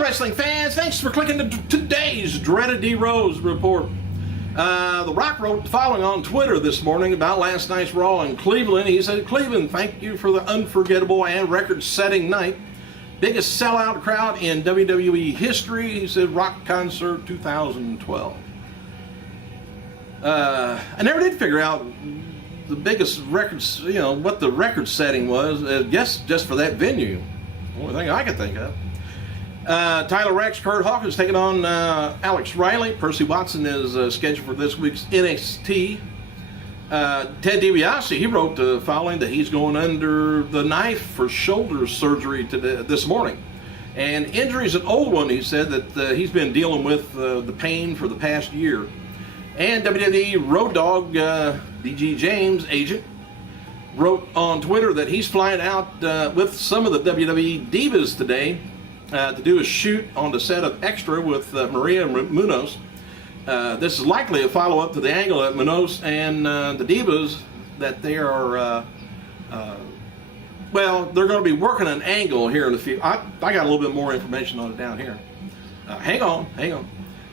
wrestling fans, thanks for clicking to today's Dreaded D Rose report. The Rock wrote the following on Twitter this morning about last night's Raw in Cleveland. He said, Cleveland, thank you for the unforgettable and record-setting night. Biggest sellout crowd in WWE history. He said, Rock Concert 2012. I never did figure out the biggest records, what the record setting was. I guess just for that venue. Only thing I could think of. Tyler Rex, Kurt Hawkins taking on Alex Riley. Percy Watson is scheduled for this week's NXT. Ted DiBiase, he wrote the following that he's going under the knife for shoulder surgery this morning. And injury's an old one, he said, that he's been dealing with the pain for the past year. And WWE Road Dogg, DG James, agent, wrote on Twitter that he's flying out with some of the WWE divas today to do a shoot on the set of Extra with Maria Munoz. This is likely a follow-up to the angle that Munoz and the divas that they are, well, they're going to be working an angle here in the future. I got a little bit more information on it down here. Hang on.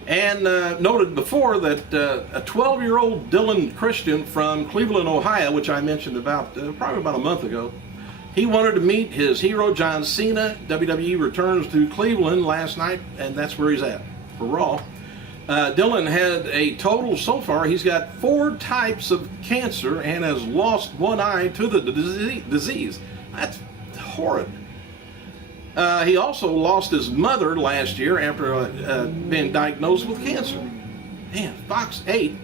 And noted before that a 12-year-old Dylan Christian from Cleveland, Ohio, which I mentioned about probably about a month ago, he wanted to meet his hero John Cena. WWE returns to Cleveland last night, and that's where he's at for Raw. Dylan had a total so far. He's got 4 types of cancer and has lost one eye to the disease. That's horrid. He also lost his mother last year after being diagnosed with cancer. Man, Fox 8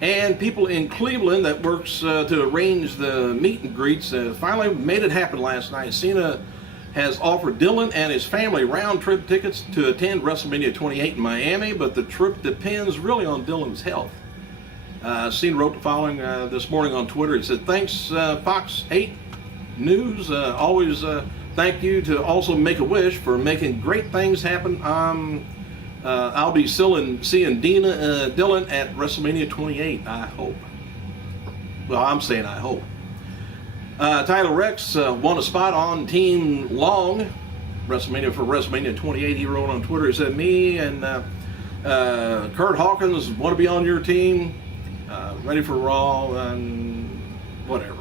and people in Cleveland that works to arrange the meet and greets finally made it happen last night. Cena has offered Dylan and his family round-trip tickets to attend WrestleMania 28 in Miami, but the trip depends really on Dylan's health. Cena wrote the following this morning on Twitter. He said, thanks Fox 8 News, always thank you to also Make-A-Wish for making great things happen. I'll be seeing Dylan at WrestleMania 28, I hope. Well, I'm saying I hope. Tyler Rex won a spot on Team Long, WrestleMania for WrestleMania 28. He wrote on Twitter, he said, me and Kurt Hawkins want to be on your team, ready for Raw and whatever.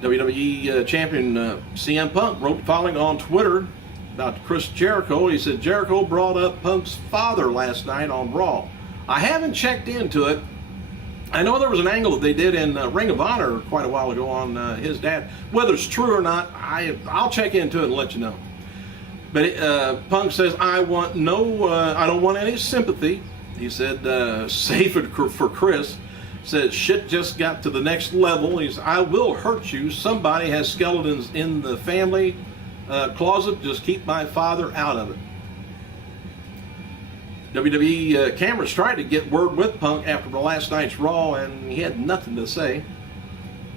WWE Champion CM Punk wrote the following on Twitter about Chris Jericho. He said, Jericho brought up Punk's father last night on Raw. I haven't checked into it. I know there was an angle that they did in Ring of Honor quite a while ago on his dad. Whether it's true or not, I'll check into it and let you know. But Punk says, I don't want any sympathy. He said, save it for Chris. Said, shit just got to the next level. He said, I will hurt you. Somebody has skeletons in the family closet. Just keep my father out of it. WWE cameras tried to get word with Punk after the last night's Raw, and he had nothing to say.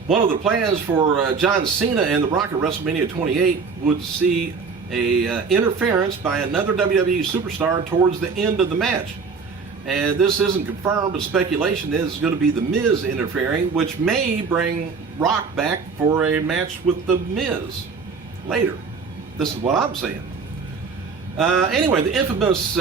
One of the plans for John Cena and The Rock at WrestleMania 28 would see a interference by another WWE superstar towards the end of the match. And this isn't confirmed, but speculation is going to be The Miz interfering, which may bring Rock back for a match with The Miz later. This is what I'm saying. Anyway, the infamous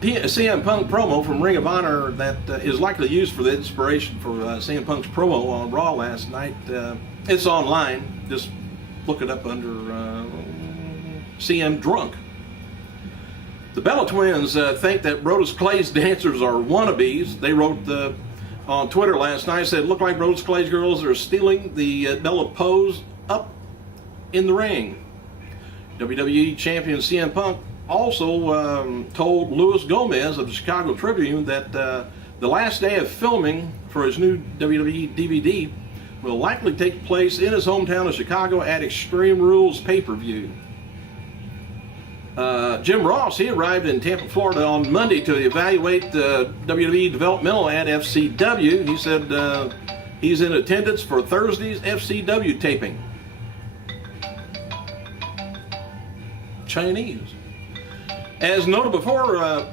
CM Punk promo from Ring of Honor that is likely used for the inspiration for CM Punk's promo on Raw last night. It's online. Just look it up under CM Drunk. The Bella Twins think that Brodus Clay's dancers are wannabes. They wrote on Twitter last night, said, look like Brodus Clay's girls are stealing the Bella pose up in the ring. WWE Champion CM Punk also told Luis Gomez of the Chicago Tribune that the last day of filming for his new WWE DVD will likely take place in his hometown of Chicago at Extreme Rules pay-per-view. Jim Ross, he arrived in Tampa, Florida on Monday to evaluate the WWE developmental at FCW. He said he's in attendance for Thursday's FCW taping. Chinese. As noted before,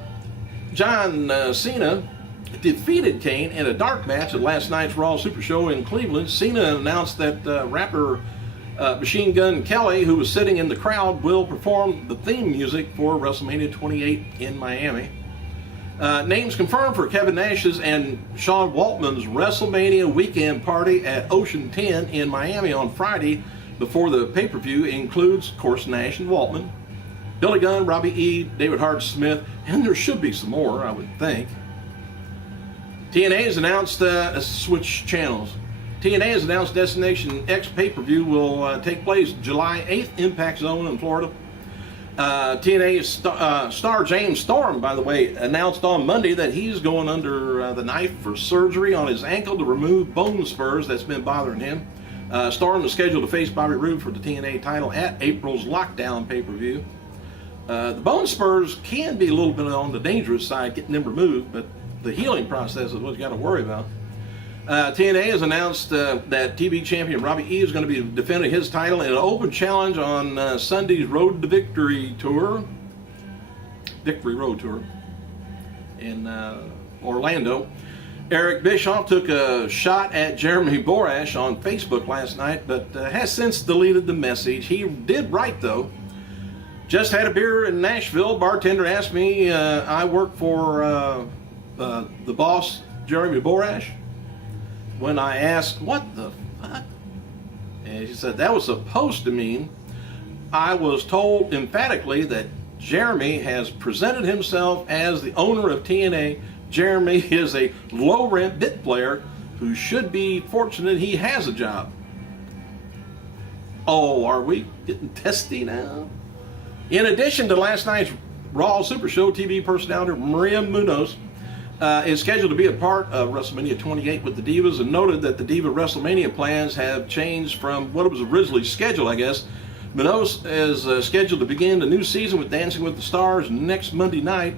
John Cena defeated Kane in a dark match at last night's Raw Super Show in Cleveland. Cena announced that rapper Machine Gun Kelly, who was sitting in the crowd, will perform the theme music for WrestleMania 28 in Miami. Names confirmed for Kevin Nash's and Sean Waltman's WrestleMania weekend party at Ocean 10 in Miami on Friday before the pay-per-view includes, of course, Nash and Waltman, Billy Gunn, Robbie E., David Hart Smith, and there should be some more, I would think. TNA has announced, switch channels. TNA has announced Destination X pay-per-view will take place July 8th, Impact Zone in Florida. TNA star James Storm, by the way, announced on Monday that he's going under the knife for surgery on his ankle to remove bone spurs that's been bothering him. Storm is scheduled to face Bobby Roode for the TNA title at April's Lockdown pay-per-view. The bone spurs can be a little bit on the dangerous side, getting them removed, but the healing process is what you got to worry about. TNA has announced that TV champion Robbie E. is going to be defending his title in an open challenge on Sunday's Road to Victory Tour, Victory Road Tour in Orlando. Eric Bischoff took a shot at Jeremy Borash on Facebook last night, but has since deleted the message. He did write, though, "Just had a beer in Nashville. Bartender asked me I work for the boss, Jeremy Borash. When I asked, what the fuck? And she said, that was supposed to mean I was told emphatically that Jeremy has presented himself as the owner of TNA. Jeremy is a low-rent bit player who should be fortunate he has a job." Oh, are we getting testy now? In addition to last night's Raw Super Show, TV personality Maria Munoz is scheduled to be a part of WrestleMania 28 with the Divas, and noted that the Diva WrestleMania plans have changed from what it was originally scheduled, I guess. Munoz is scheduled to begin the new season with Dancing with the Stars next Monday night,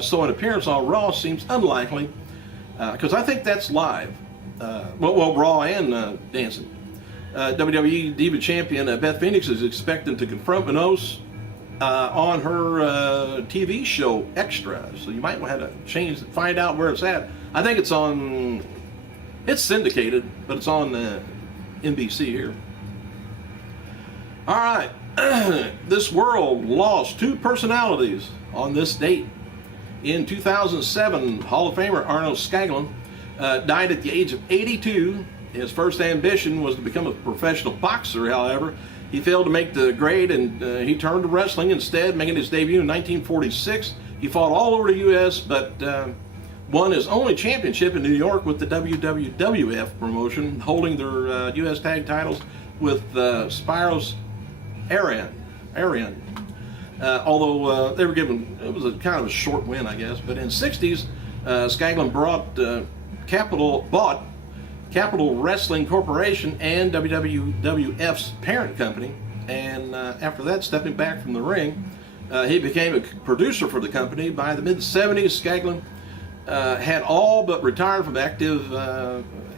so an appearance on Raw seems unlikely, because I think that's live. Well, Raw and Dancing. WWE Diva Champion Beth Phoenix is expected to confront Munoz on her TV show Extra, so you might want to find out where it's at. I think it's syndicated, but it's on NBC here. All right, this world lost two personalities on this date. In 2007, Hall of Famer Arnold Skaglan died at the age of 82. His first ambition was to become a professional boxer, however. He failed to make the grade, and he turned to wrestling instead, making his debut in 1946. He fought all over the U.S., but won his only championship in New York with the WWF promotion, holding their U.S. tag titles with Spiros Arian. Although they were given, it was a kind of a short win, I guess. But in the 60s, Skaglan bought Capital Wrestling Corporation and WWF's parent company, and after that, stepping back from the ring, he became a producer for the company. By the mid-70s, Skaglan had all but retired from active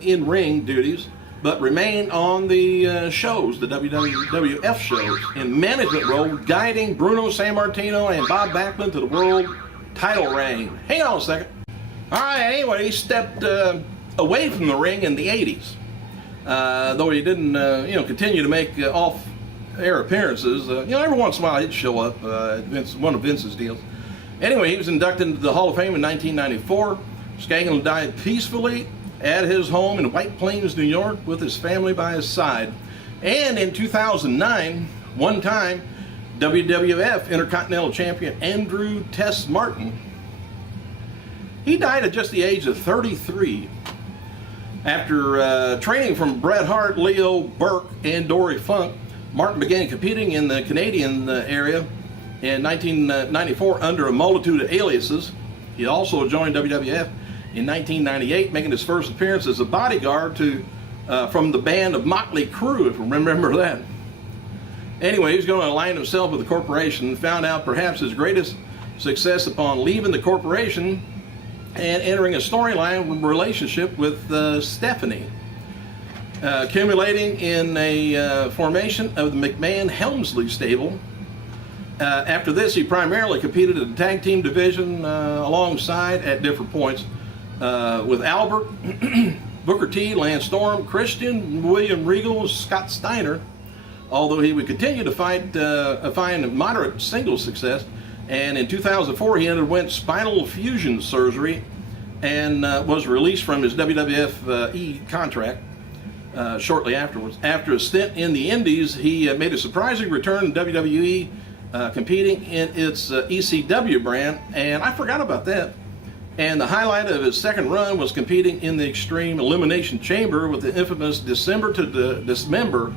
in-ring duties, but remained on the shows, the WWF shows, in management role, guiding Bruno Sammartino and Bob Backlund to the world title reign. Hang on a second. All right, anyway, he stepped away from the ring in the 80s, though he didn't, continue to make off-air appearances. Every once in a while he'd show up at one of Vince's deals. Anyway, he was inducted into the Hall of Fame in 1994. Skaglan died peacefully at his home in White Plains, New York, with his family by his side. And in 2009, one time, WWF Intercontinental Champion Andrew Tess Martin, he died at just the age of 33. After training from Bret Hart, Leo Burke, and Dory Funk, Martin began competing in the Canadian area in 1994 under a multitude of aliases. He also joined WWF in 1998, making his first appearance as a bodyguard from the band of Motley Crue, if you remember that. Anyway, he was going to align himself with the corporation and found out perhaps his greatest success upon leaving the corporation and entering a storyline relationship with Stephanie, accumulating in a formation of the McMahon-Helmsley stable. After this, he primarily competed in the tag team division alongside at different points with Albert, Booker T, Lance Storm, Christian, William Regal, Scott Steiner, although he would continue to find moderate singles success. And in 2004, he underwent spinal fusion surgery and was released from his WWF contract shortly afterwards. After a stint in the Indies, he made a surprising return in WWE, competing in its ECW brand, and I forgot about that. And the highlight of his second run was competing in the Extreme Elimination Chamber with the infamous December to Dismember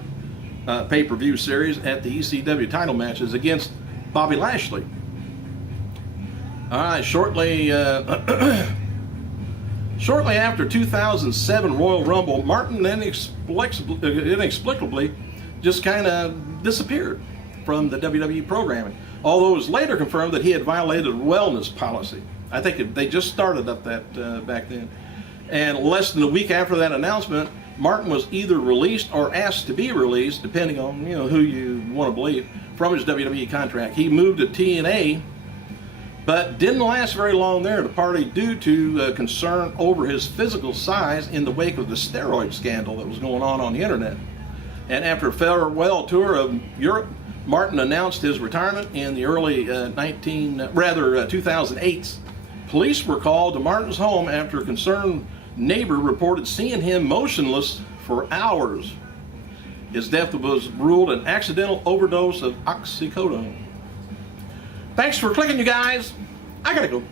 pay-per-view series at the ECW title matches against Bobby Lashley. All right, shortly after 2007 Royal Rumble, Martin inexplicably just kind of disappeared from the WWE programming, although it was later confirmed that he had violated a wellness policy. I think they just started up that back then. And less than a week after that announcement, Martin was either released or asked to be released, depending on who you want to believe, from his WWE contract. He moved to TNA, but didn't last very long there at the party due to concern over his physical size in the wake of the steroid scandal that was going on the internet. And after a farewell tour of Europe, Martin announced his retirement in the early 2008. Police were called to Martin's home after a concerned neighbor reported seeing him motionless for hours. His death was ruled an accidental overdose of oxycodone. Thanks for clicking, you guys. I gotta go.